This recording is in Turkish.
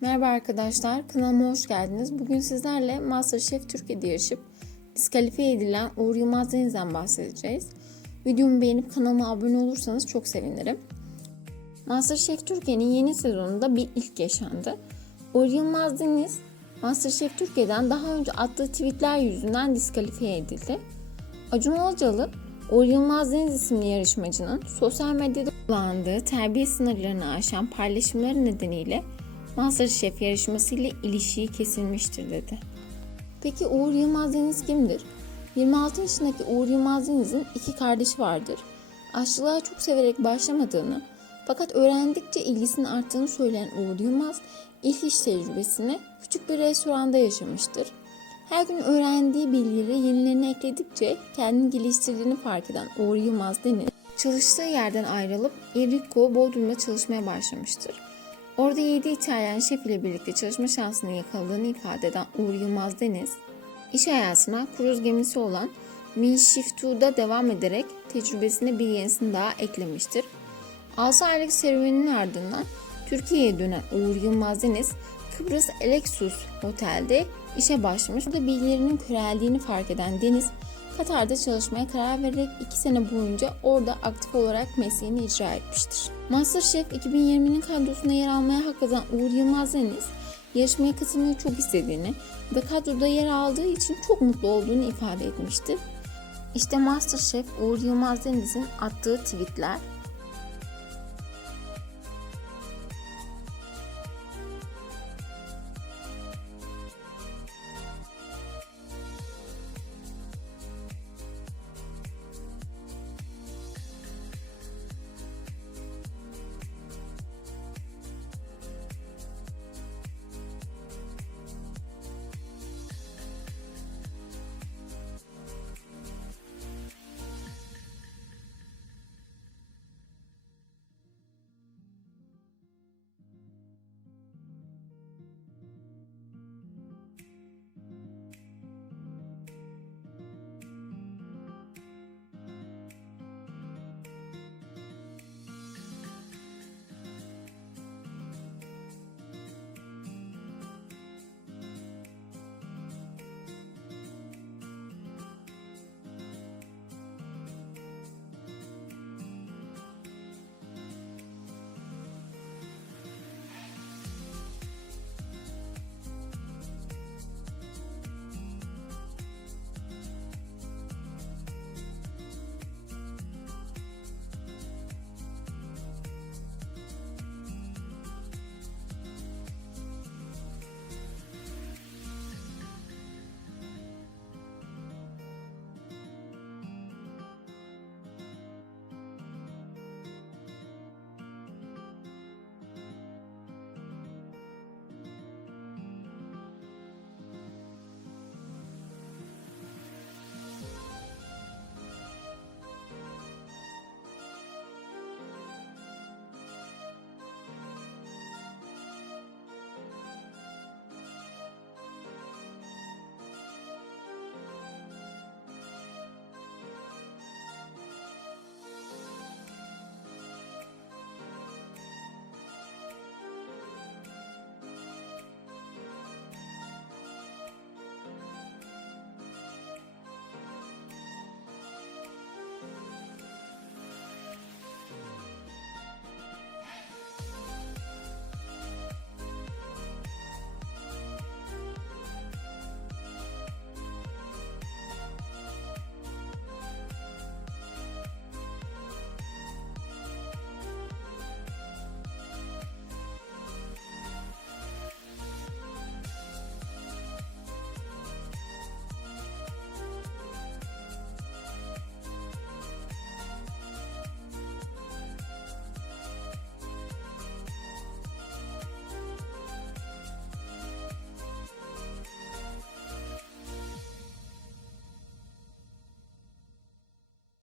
Merhaba arkadaşlar, kanalıma hoş geldiniz. Bugün sizlerle MasterChef Türkiye'de yarışıp diskalifiye edilen Uğur Yılmaz Deniz'den bahsedeceğiz. Videomu beğenip kanalıma abone olursanız çok sevinirim. MasterChef Türkiye'nin yeni sezonunda bir ilk yaşandı. Uğur Yılmaz Deniz, MasterChef Türkiye'den daha önce attığı tweetler yüzünden diskalifiye edildi. Acun Ilıcalı, Uğur Yılmaz Deniz isimli yarışmacının sosyal medyada kullandığı terbiye sınırlarını aşan paylaşımları nedeniyle MasterChef yarışması ile ilişiği kesilmiştir dedi. Peki Uğur Yılmaz Deniz kimdir? 26 yaşındaki Uğur Yılmaz Deniz'in iki kardeşi vardır. Aşçılığa çok severek başlamadığını fakat öğrendikçe ilgisinin arttığını söyleyen Uğur Yılmaz ilk iş tecrübesini küçük bir restoranda yaşamıştır. Her gün öğrendiği bilgileri yenilerine ekledikçe kendini geliştirdiğini fark eden Uğur Yılmaz Deniz, çalıştığı yerden ayrılıp Enrico Bodrum'da çalışmaya başlamıştır. Orada 7 İtalyan şef ile birlikte çalışma şansını yakaladığını ifade eden Uğur Yılmaz Deniz, iş hayatına kruz gemisi olan Min Shift 2'da devam ederek tecrübesine bir yenisini daha eklemiştir. 6 aylık serüvenin ardından Türkiye'ye dönen Uğur Yılmaz Deniz, Kıbrıs Alexus Otel'de işe başlamış. Burada bilgilerinin köreldiğini fark eden Deniz, Katar'da çalışmaya karar vererek 2 sene boyunca orada aktif olarak mesleğini icra etmiştir. Masterchef 2020'nin kadrosuna yer almaya hak kazan Uğur Yılmaz Deniz, yarışmaya katılmayı çok istediğini ve kadroda yer aldığı için çok mutlu olduğunu ifade etmiştir. İşte Masterchef Uğur Yılmaz Deniz'in attığı tweetler